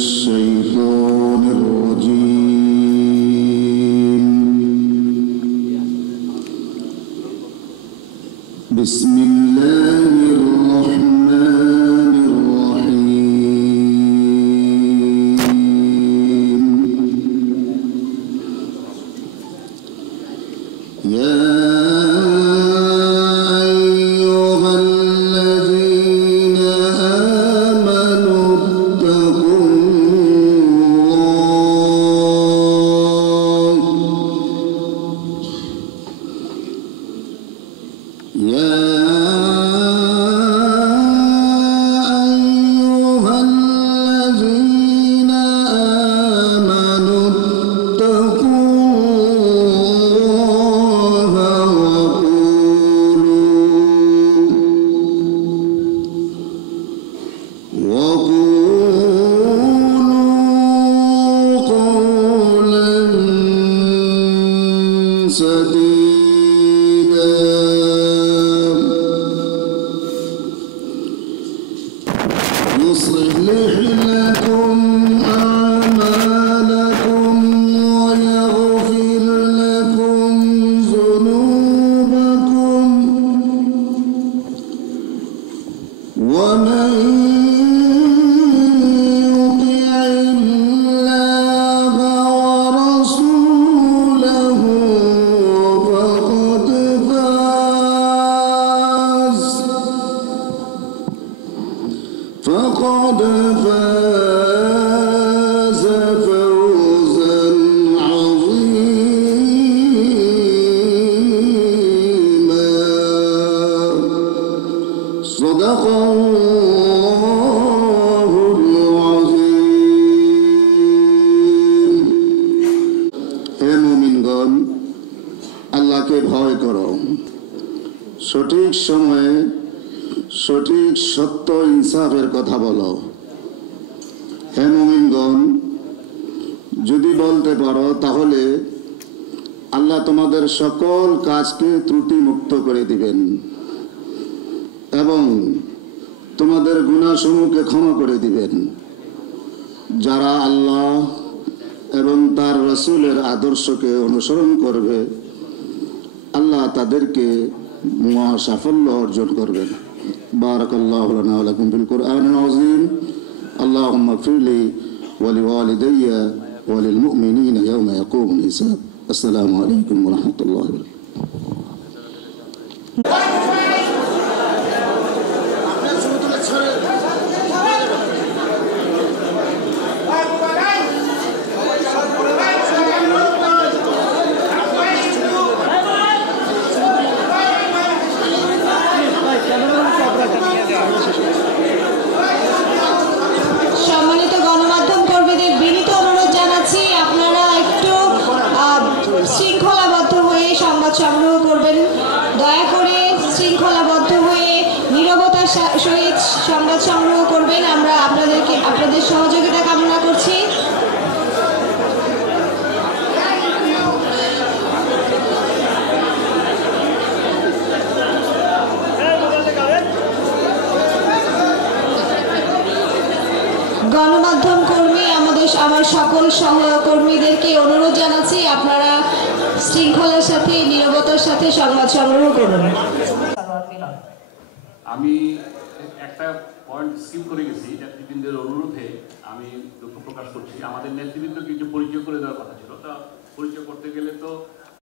الشيطان الرجيم بسم الله الرحمن الرحيم يا أيها الذين آمنوا اتقوا يصلح لكم أعمالكم ويغفر لكم ذنوبكم ومن يطع الله ورسوله فقد فاز فوزا عظيما صدق الله العظيم হে মুমিনগণ আল্লাহকে ভয় করো সঠিক সময়ে সঠিক সত্য ইনসাফের কথা বলো হে মুমিনগণ যদি বলতে পারো তাহলে আল্লাহ তোমাদের সকল কাজকে ত্রুটি মুক্ত করে দিবেন এবং তোমাদের গুনাহসমূহকে ক্ষমা করে দিবেন যারা আল্লাহ এবং তার রাসূলের আদর্শকে অনুসরণ করবে আল্লাহ তাদেরকে মহা সাফল্য অর্জন করবেন بارك الله لنا ولكم في القرآن العظيم اللهم اغفر لي ولوالدي وللمؤمنين يوم يقوم الحساب السلام عليكم ورحمة الله وبركاته সম্মানিত গণমাধ্যম কর্মীদের বিনীত অনুরোধ জানাচ্ছি আপনারা একটু শৃঙ্খলাবদ্ধ হয়ে সংবাদ সংগ্রহ করবেন দয়া করে শৃঙ্খলাবদ্ধ হয়ে নীরবতার সহিত সংবাদ সংগ্রহ করবেন আমরা আপনাদের সহযোগিতা কামনা করছি গণমাধ্যম কর্মী আমার সকল সহকর্মীদেরকে অনুরোধ জানাচ্ছি আপনারা শৃঙ্খলার সাথে নীরবতার সাথে সংবাদ সংগ্রহ করুন আমি একটা পয়েন্ট স্কিপ করে গেছি নেতৃবৃন্দের অনুরোধে আমি দুঃখ প্রকাশ করছি আমাদের নেতৃবৃন্দকে কিছু পরিচয় করে দেওয়ার কথা ছিল তা পরিচয় করতে গেলে তো